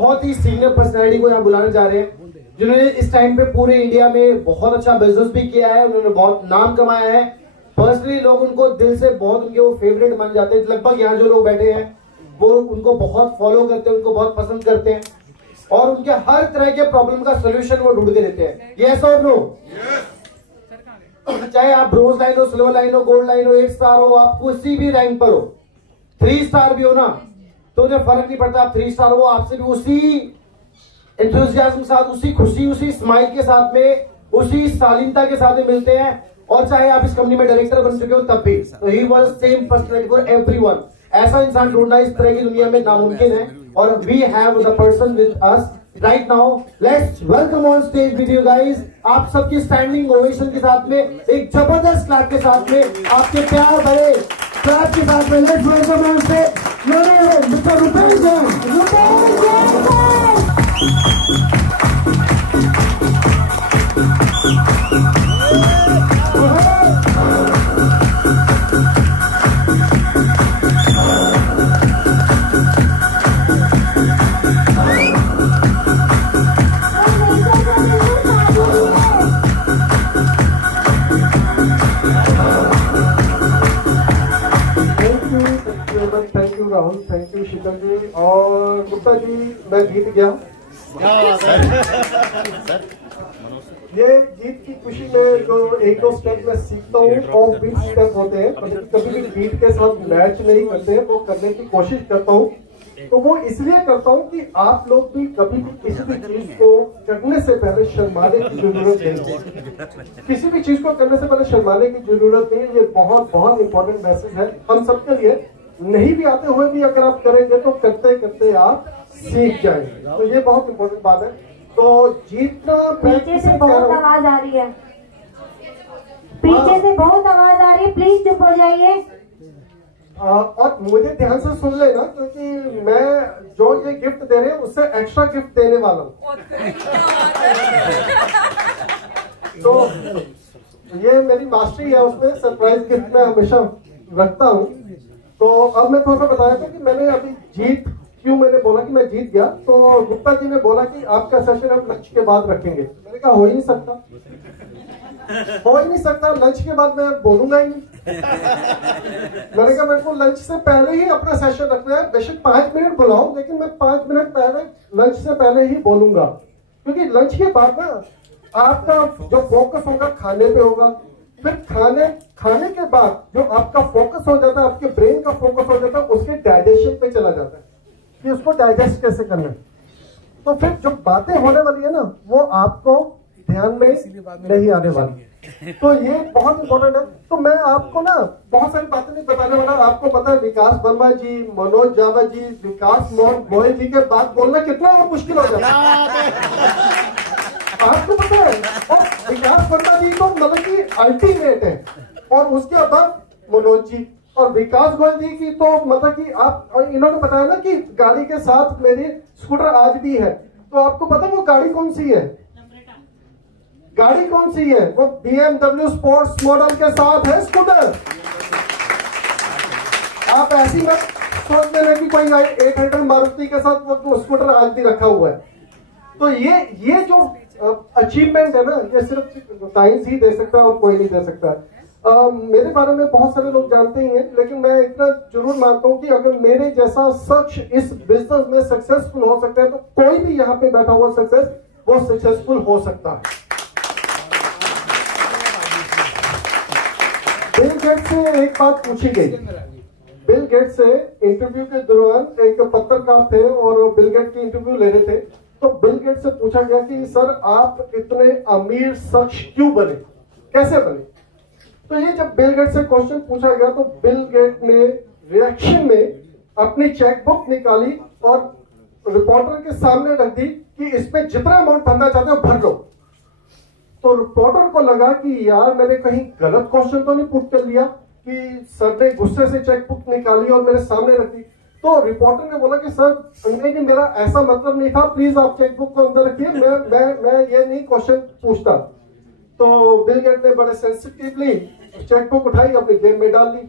बहुत ही senior personality को यहाँ बुलाने जा रहे हैं, जिन्होंने इस टाइम पे पूरे इंडिया में बहुत अच्छा बिजनेस भी किया है, उन्होंने बहुत नाम कमाया है। पर्सनली लोग उनको दिल से बहुत उनके वो फेवरेट मान जाते हैं। लगभग यहाँ जो लोग बैठे हैं वो उनको बहुत फॉलो करते हैं, उनको बहुत पसंद करते हैं और उनके हर तरह के प्रॉब्लम का सोल्यूशन वो ढूंढ के देते हैं। यस और नो? चाहे आप ब्रोंज लाइन हो, सिल्वर लाइन हो, गोल्ड लाइन हो, 8 स्टार हो, आप किसी भी रैंक पर हो, 3 स्टार भी हो ना, तो उन्हें फर्क नहीं पड़ता। आप 3 स्टार हो, आपसे भी उसी एंथुसियाज्म के साथ, उसी खुशी, उसी स्माइल के साथ में, उसी शालीनता के साथ में मिलते हैं। और चाहे आप इस कंपनी में डायरेक्टर बन चुके हो तब भी, तो he was same personality for everyone. ऐसा इंसान ढूंढना इस तरह की दुनिया में नामुमकिन है और we have the person with us right now. Let's welcome on stage with you guys. आप सबकी स्टैंडिंग ओवेशन के साथ में, एक जबरदस्त क्लैप के साथ में, आपके प्यार भरे क्लैप के साथ में, let's welcome on stage mister Rupesh Jain. Thank you Rahul, thank you Sheetal ji और गुप्ता जी। मैं जीत गया। ये जीत की खुशी में जो 1-2 स्टेप मैं सीखता हूँ और बीट स्टेप होते हैं, कभी भी बीट के साथ मैच नहीं करते, वो करने की कोशिश करता हूँ। तो वो इसलिए करता हूँ कि आप लोग भी कभी भी किसी भी चीज को करने से पहले शर्माने की जरूरत नहीं है। किसी भी चीज को करने से पहले शर्माने की जरूरत नहीं है। ये बहुत बहुत इंपॉर्टेंट मैसेज है हम सबके लिए। नहीं भी आते हुए भी अगर आप करेंगे तो करते करते आप सीख जाएंगे। तो ये बहुत इंपॉर्टेंट बात है। तो जीतना, पीछे से बहुत आवाज आ रही है, पीछे से बहुत आवाज आ रही है, प्लीज चुप हो जाइए। और मुझे ध्यान से सुन लेना, क्योंकि मैं जो ये गिफ्ट दे रहे हैं उससे एक्स्ट्रा गिफ्ट देने वाला हूँ। तो ये मेरी मास्टरी है, उसमें सरप्राइज गिफ्ट मैं हमेशा रखता हूँ। तो अब मैं थोड़ा सा बताया था कि मैंने अभी जीत क्यों, मैंने बोला कि मैं जीत गया। तो गुप्ता जी ने बोला कि आपका सेशन हम लंच के बाद रखेंगे। मैंने कहा हो ही नहीं सकता, हो ही नहीं सकता, लंच के बाद मैं बोलूंगा ही नहीं। मैंने कहा मेरे को लंच से पहले ही अपना सेशन रखना है। बेशक 5 मिनट बुलाओ, लेकिन मैं 5 मिनट पहले, लंच से पहले ही बोलूंगा। क्योंकि लंच के बाद ना आपका जो फोकस होगा खाने पे होगा, फिर खाने के बाद जो आपका फोकस हो जाता है, आपके ब्रेन का फोकस हो जाता है उसके डाइजेशन पे चला जाता है कि उसको डाइजेस्ट कैसे करना है। तो फिर जो बातें होने वाली है ना, वो आपको ध्यान में नहीं आने वाली। तो ये बहुत इंपॉर्टेंट है। तो मैं आपको ना बहुत सारी बातें नहीं बताने वाला। आपको पता है विकास वर्मा जी, मनोज जावा जी, विकास मोहन गोयल जी के बाद बोलना कितना और मुश्किल हो जाता है आपको पता है। और विकास वर्मा जी तो मतलब कि अल्टीमेट है, और उसके बाद मनोज जी और विकास गोयल जी की तो मतलब कि आप, इन्होंने बताया ना कि गाड़ी के साथ मेरी स्कूटर आज भी है। तो आपको पता है वो गाड़ी कौन सी है? गाड़ी कौन सी है? वो BMW स्पोर्ट्स मॉडल के साथ है स्कूटर। आप ऐसी मत सोच लेना कि कोई 800 मारुति के साथ वो स्कूटर आज भी रखा हुआ है। तो ये जो अचीवमेंट है ना, ये सिर्फ साइंस ही दे सकता है और कोई नहीं दे सकता है। मेरे बारे में बहुत सारे लोग जानते ही हैं, लेकिन मैं इतना जरूर मानता हूं कि अगर मेरे जैसा शख्स इस बिजनेस में सक्सेसफुल हो सकता है तो कोई भी यहाँ पे बैठा हुआ वो सक्सेसफुल हो सकता है। बिल गेट्स से एक बात पूछी गई। बिल गेट्स से इंटरव्यू के दौरान एक पत्रकार थे और बिल गेट्स की इंटरव्यू ले रहे थे। तो बिल गेट्स से पूछा गया कि सर आप इतने अमीर शख्स क्यों बने, कैसे बने? तो ये जब बिल गेट्स से क्वेश्चन पूछा गया तो बिल गेट्स ने रिएक्शन में अपनी चेकबुक निकाली और रिपोर्टर के सामने रख दी कि इसमें जितना अमाउंट भरना चाहते हो भर लो। तो रिपोर्टर को लगा कि यार मैंने कहीं गलत क्वेश्चन तो नहीं पुट कर लिया कि सर ने गुस्से से चेकबुक निकाली और मेरे सामने रख दी। तो रिपोर्टर ने बोला कि सर नहीं, मेरा ऐसा मतलब नहीं था, प्लीज आप चेकबुक को अंदर रखिए, मैं ये नहीं क्वेश्चन पूछता। तो बिल गेट्स ने बड़े सेंसिटिवली चेकबुक उठाई, अपनी जेब में डाल ली।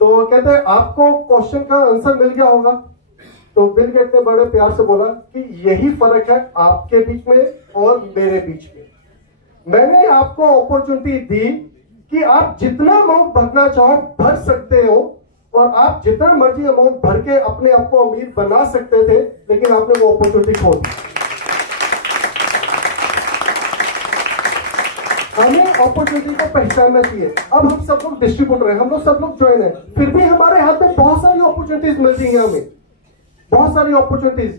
तो कहते हैं आपको क्वेश्चन का आंसर मिल गया होगा। तो बिल गेट्स ने बड़े प्यार से बोला कि यही फर्क है आपके बीच में और मेरे बीच में। मैंने आपको अपॉर्चुनिटी दी कि आप जितना अमाउंट भरना चाहो भर सकते हो, और आप जितना मर्जी अमाउंट भर के अपने आप को अमीर बना सकते थे, लेकिन आपने वो अपॉर्चुनिटी खो दी। हमें अपॉर्चुनिटी को पहचानना चाहिए। अब हम सब लोग डिस्ट्रीब्यूटर हैं, हम लोग सब लोग ज्वाइन है, फिर भी हमारे हाथ में बहुत सारी अपॉर्चुनिटीज मिल रही हैं, हमें बहुत सारी अपॉर्चुनिटीज।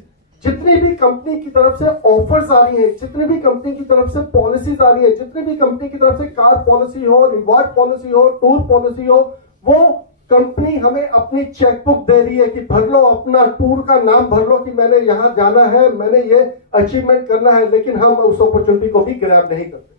जितनी भी कंपनी की तरफ से ऑफर्स आ रही है, जितनी भी कंपनी की तरफ से पॉलिसीज आ रही है, जितनी भी कंपनी की तरफ से कार पॉलिसी हो, रिवॉर्ड पॉलिसी हो, टूर पॉलिसी हो, वो कंपनी हमें अपनी चेकबुक दे रही है कि भर लो, अपना टूर का नाम भर लो कि मैंने यहां जाना है, मैंने ये अचीवमेंट करना है, लेकिन हम उस अपॉर्चुनिटी को भी ग्रैब नहीं करते।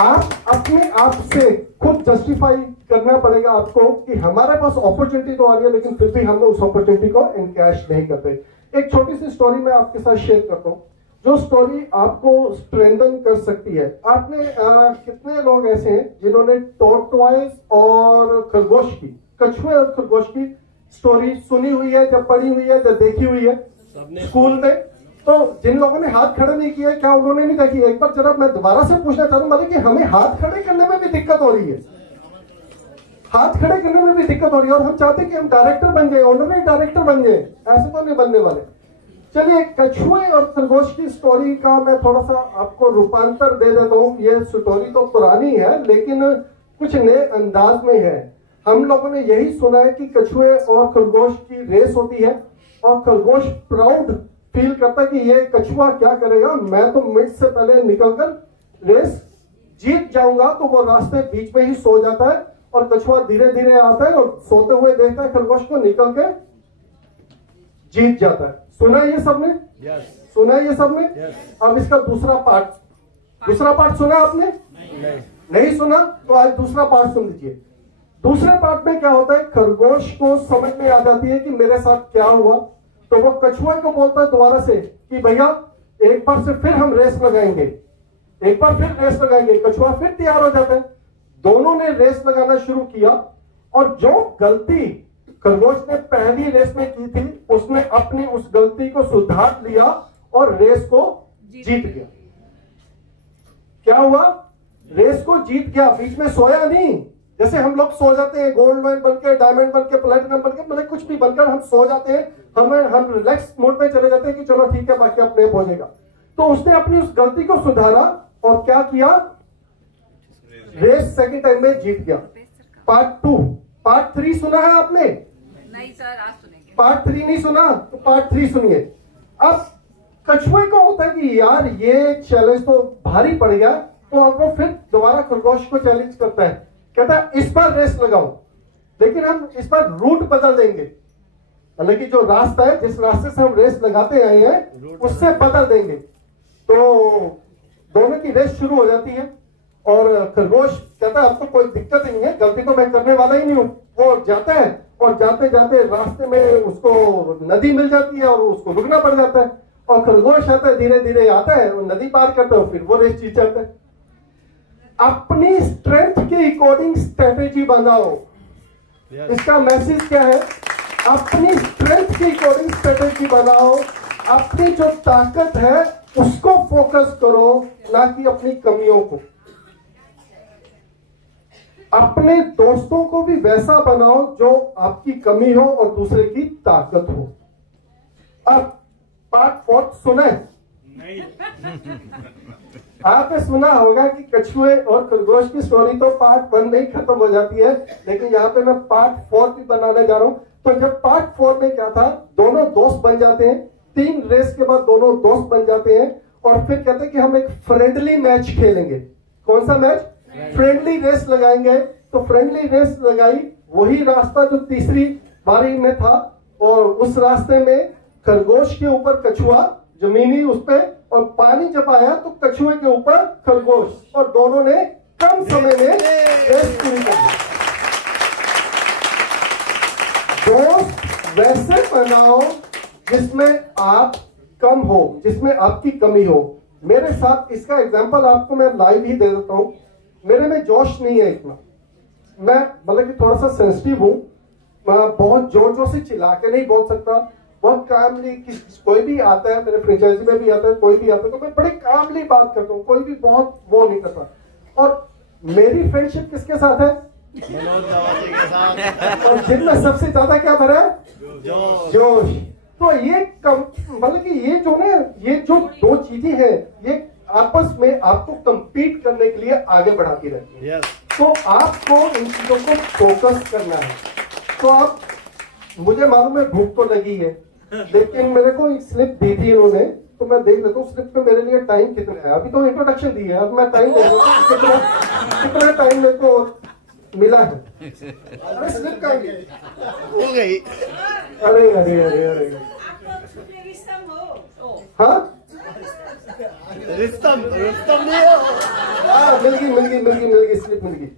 आप अपने आप से खुद जस्टिफाई करना पड़ेगा आपको कि हमारे पास अपॉर्चुनिटी तो आ रही है, लेकिन फिर भी हम उस अपॉर्चुनिटी को एनकैश नहीं करते। एक छोटी सी स्टोरी मैं आपके साथ शेयर करता हूं, जो स्टोरी आपको स्ट्रेंथन कर सकती है। आपने कितने लोग ऐसे हैं जिन्होंने टॉर्टॉइस और खरगोश की, कछुए और खरगोश की स्टोरी सुनी हुई है, जब पढ़ी हुई है, जब देखी हुई है स्कूल में? तो जिन लोगों ने हाथ खड़े नहीं किए, क्या उन्होंने नहीं देखी? एक बार जरा मैं दोबारा से पूछना चाहता हूं, मतलब कि हमें हाथ खड़े करने में भी दिक्कत हो रही है, हाथ खड़े करने में भी दिक्कत हो रही है, और हम चाहते हैं कि हम डायरेक्टर बन जाए, ऑनरी डायरेक्टर बन जाए। ऐसे तो नहीं बनने वाले। चलिए, कछुए और खरगोश की स्टोरी का मैं थोड़ा सा आपको रूपांतर दे देता हूँ। ये स्टोरी तो पुरानी है, लेकिन कुछ नए अंदाज में है। हम लोगों ने यही सुना है कि कछुए और खरगोश की रेस होती है, और खरगोश प्राउड फील करता है कि ये कछुआ क्या करेगा, मैं तो मिनट से पहले निकलकर रेस जीत जाऊंगा। तो वो रास्ते बीच में ही सो जाता है, और कछुआ धीरे धीरे आता है और सोते हुए देखता है खरगोश को, निकल के जीत जाता है। सुना है ये सबने? सुना है ये सबने? अब इसका दूसरा पार्ट सुना आपने? नहीं सुना? तो आज दूसरा पार्ट सुन लीजिए। दूसरे पार्ट में क्या होता है, खरगोश को समझ में आ जाती है कि मेरे साथ क्या हुआ, तो वो कछुए को बोलता है दोबारा से कि भैया एक बार से फिर हम रेस लगाएंगे, एक बार फिर रेस लगाएंगे। कछुआ फिर तैयार हो जाता है, दोनों ने रेस लगाना शुरू किया, और जो गलती खरगोश ने पहली रेस में की थी, उसने अपनी उस गलती को सुधार लिया और रेस को जीत गया। क्या हुआ? रेस को जीत गया, बीच में सोया नहीं। जैसे हम लोग सो जाते हैं, गोल्ड मैन बनके, डायमंड बनके, प्लेटिनम बनके, मतलब कुछ भी बनकर हम सो जाते हैं, हम रिलैक्स मोड में चले जाते हैं कि चलो ठीक है, बाकी अपने हो जाएगा। तो उसने अपनी उस गलती को सुधारा और क्या किया, रेस सेकंड टाइम में जीत गया। पार्ट 2, पार्ट 3 सुना है आपने? नहीं सर, आज सुनेंगे। पार्ट 3 नहीं सुना? तो पार्ट 3 सुनिए। अब कछुए को होता है कि यार ये चैलेंज तो भारी पड़ गया, तो अब वो फिर दोबारा खरगोश को चैलेंज करता है, कहता है इस बार रेस लगाओ, लेकिन हम इस बार रूट बदल देंगे, मतलब कि जो रास्ता है, जिस रास्ते से हम रेस लगाते आए हैं, उससे बदल देंगे। तो दोनों की रेस शुरू हो जाती है, और खरगोश कहता है अब तो कोई दिक्कत नहीं है, गलती तो मैं करने वाला ही नहीं हूं। वो जाता है, और जाते जाते रास्ते में उसको नदी मिल जाती है, और उसको रुकना पड़ जाता है, और खरगोश आता है, धीरे धीरे आता है, नदी पार करता है, फिर वो रेस जीत जाता है। अपनी स्ट्रेंथ के अकॉर्डिंग स्ट्रेटेजी बनाओ। इसका मैसेज क्या है? अपनी स्ट्रेंथ के अकॉर्डिंग स्ट्रेटेजी बनाओ। अपनी जो ताकत है उसको फोकस करो, ना कि अपनी कमियों को। अपने दोस्तों को भी वैसा बनाओ जो आपकी कमी हो और दूसरे की ताकत हो। अब पार्ट 4 सुना है? नहीं। आपने सुना होगा कि कछुए और खरगोश की स्टोरी तो पार्ट 1 में ही खत्म हो जाती है, लेकिन यहाँ पे मैं पार्ट 4 भी बनाने जा रहा हूं। तो जब पार्ट 4 में क्या था, दोनों दोस्त बन जाते हैं, 3 रेस के बाद दोनों दोस्त बन जाते हैं, और फिर कहते हैं कि हम एक फ्रेंडली मैच खेलेंगे। कौन सा मैच? फ्रेंडली रेस लगाएंगे। तो फ्रेंडली रेस लगाई, वही रास्ता जो तीसरी बारी में था, और उस रास्ते में खरगोश के ऊपर कछुआ जमीनी उस पे, और पानी जब आया तो कछुए के ऊपर खरगोश, और दोनों ने कम समय में रेस पूरी कर दी। दोस्त वैसे बनाओ जिसमें आप कम हो, जिसमें आपकी कमी हो। मेरे साथ इसका एग्जांपल आपको मैं लाइव ही दे देता हूं। मेरे में जोश नहीं है इतना, मैं मतलब कि थोड़ा सा सेंसिटिव हूँ, बहुत जोर जोर से चिल्ला के नहीं बोल सकता, बहुत कामली, कोई भी आता है मेरे फ्रेंचाइजी में भी आता है, कोई भी आता है तो मैं बड़े कामली बात करता हूँ, कोई भी बहुत वो नहीं करता। और मेरी फ्रेंडशिप किसके साथ है? मनोज दवाजी के साथ। और जिनमें सबसे ज्यादा क्या भरा है? जोश। तो ये मतलब कि ये जो ना, ये जो दो चीजें हैं ये आपस में आपको कंपीट करने के लिए आगे बढ़ाती रहती है। तो आपको इन चीजों को फोकस करना है। तो आप, मुझे मालूम है भूख तो लगी है, लेकिन मेरे को एक स्लिप दी थी इन्होंने, तो मैं देख लेता हूँ स्लिप पे मेरे लिए टाइम कितना है। अभी तो इंट्रोडक्शन दी है, अब मैं टाइम देख लेता हूँ कितना टाइम मेरे को मिला है। अरे स्लिप कहाँ गई? हो गई। अरे अरे अरे अरे, हाँ रिस्तम नहीं हो। हाँ, मिल गई स्लिप मिल गई।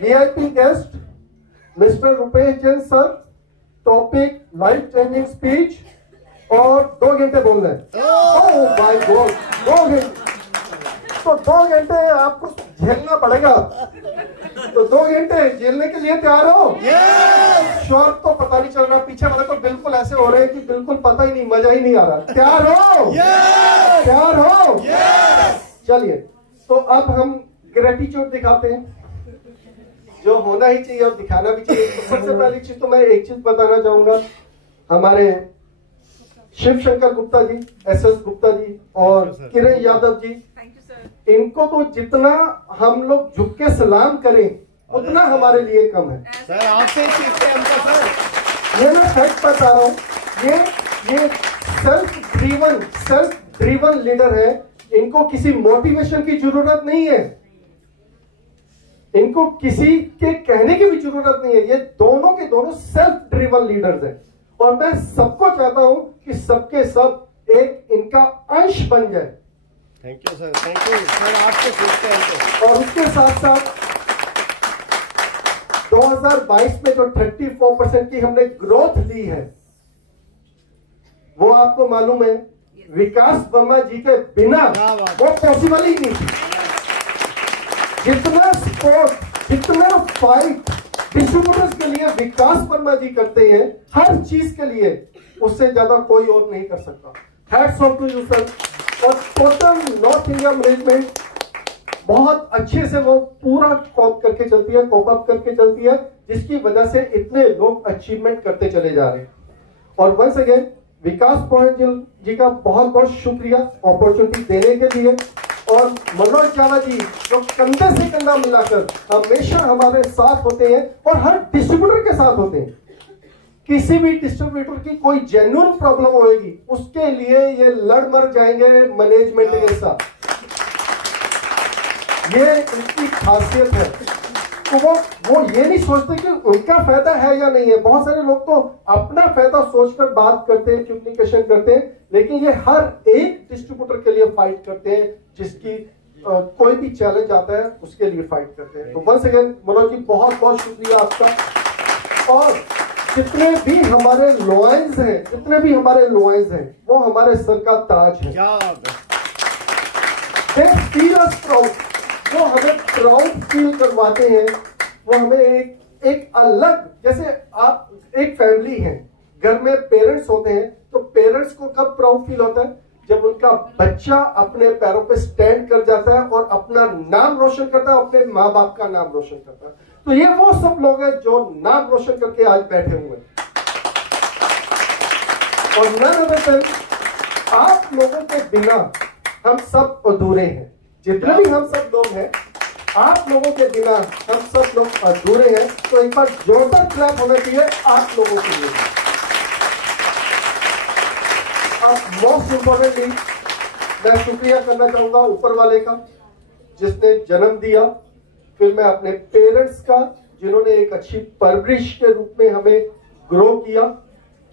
VIP guest mister Rupesh Jain sir, topic life changing speech, और 2 घंटे बोलना है। ओह माय गॉड, 2 घंटे, तो 2 घंटे आपको झेलना पड़ेगा। तो 2 घंटे झेलने के लिए तैयार हो? श्योर? तो पता नहीं चल रहा, पीछे वाले तो बिल्कुल ऐसे हो रहे हैं कि बिल्कुल पता ही नहीं, मजा ही नहीं आ रहा। तैयार हो? तैयार हो? चलिए, तो अब हम ग्रेटिट्यूड दिखाते हैं, जो होना ही चाहिए और दिखाना भी चाहिए। तो सबसे पहली चीज तो मैं एक चीज बताना चाहूंगा, हमारे शिव शंकर गुप्ता जी, SS गुप्ता जी और Kiran Yadav ji, thank you sir. इनको तो जितना हम लोग झुक के सलाम करें उतना हमारे लिए कम है। सर आपसे सीखते हैं हमको सर। ये मैं फैक्ट बता रहा हूँ, ये सेल्फ ड्रीवन लीडर है। इनको किसी मोटिवेशन की जरूरत नहीं है, इनको किसी के कहने की भी जरूरत नहीं है। ये दोनों के दोनों सेल्फ ड्रीवन लीडर्स हैं। और मैं सबको चाहता हूं कि सबके सब एक इनका अंश बन जाए। Thank you sir, thank you sir, आपसे सीखते हैं। और उसके साथ साथ 2022 में जो 34% की हमने ग्रोथ ली है, वो आपको मालूम है विकास वर्मा जी के बिना वो पॉसिबल ही नहीं। जितना सपोर्ट, जितना फाइट डिस्ट्रीब्यूटर्स के लिए विकास वर्मा जी करते हैं हर चीज के लिए, उससे ज्यादा कोई और नहीं कर सकता। Hats off to you sir. और टोटल नॉर्थ इंडिया मैनेजमेंट बहुत अच्छे से वो पूरा कॉप करके चलती है, कॉप अप करके चलती है, जिसकी वजह से इतने लोग अचीवमेंट करते चले जा रहे हैं। और वंस अगेन विकास पॉइंट जी का बहुत बहुत शुक्रिया अपॉर्चुनिटी देने के लिए। और मनोज जावा जी जो कंधे से कंधा मिलाकर हमेशा हमारे साथ होते हैं और हर डिस्ट्रीब्यूटर के साथ होते हैं। किसी भी डिस्ट्रीब्यूटर की कोई जेन्युइन प्रॉब्लम होगी उसके लिए ये लड़ मर जाएंगे मैनेजमेंट के साथ, ये इनकी खासियत है। तो वो ये नहीं सोचते कि उनका फायदा है या नहीं है। बहुत सारे लोग तो अपना फायदा सोचकर बात करते हैं, कम्युनिकेशन करते हैं, लेकिन ये हर एक डिस्ट्रीब्यूटर के लिए फाइट करते हैं, जिसकी कोई भी चैलेंज आता है उसके लिए फाइट करते हैं। तो वंस अगेन मनोज जी बहुत बहुत शुक्रिया आपका। और जितने भी हमारे लॉयंस हैं, वो हमारे सर का ताज है। वो हमें प्राउड फील करवाते हैं। वो हमें एक अलग, जैसे आप एक फैमिली है, घर में पेरेंट्स होते हैं, तो पेरेंट्स को कब प्राउड फील होता है? जब उनका बच्चा अपने पैरों पे स्टैंड कर जाता है और अपना नाम रोशन करता है, अपने माँ बाप का नाम रोशन करता है। तो ये वो सब लोग हैं जो नाम रोशन करके आज बैठे हुए हैं। और नन अदर देन, आप लोगों के बिना हम सब अधूरे हैं। जितने भी हम सब लोग हैं, आप लोगों के बिना हम सब लोग अधूरे हैं। तो एक बार जोरदार क्लैप होना चाहिए आप लोगों के लिए। अब मोस्ट इंपॉर्टेंटली मैं शुक्रिया करना चाहूंगा ऊपर वाले का जिसने जन्म दिया, फिर मैं अपने पेरेंट्स का जिन्होंने एक अच्छी परवरिश के रूप में हमें ग्रो किया,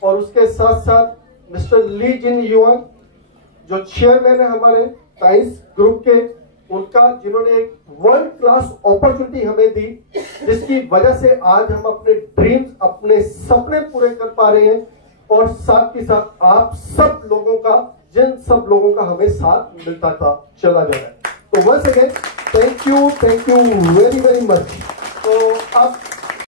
और उसके साथ साथ मिस्टर ली जिन युआन जो चेयरमैन है हमारे टाइम्स ग्रुप के, उनका जिन्होंने एक वर्ल्ड क्लास अपॉर्चुनिटी हमें दी, जिसकी वजह से आज हम अपने ड्रीम्स, अपने सपने पूरे कर पा रहे हैं। और साथ ही साथ आप सब लोगों का, जिन सब लोगों का हमें साथ मिलता था चला जा रहा है। तो once again thank you very very much. तो अब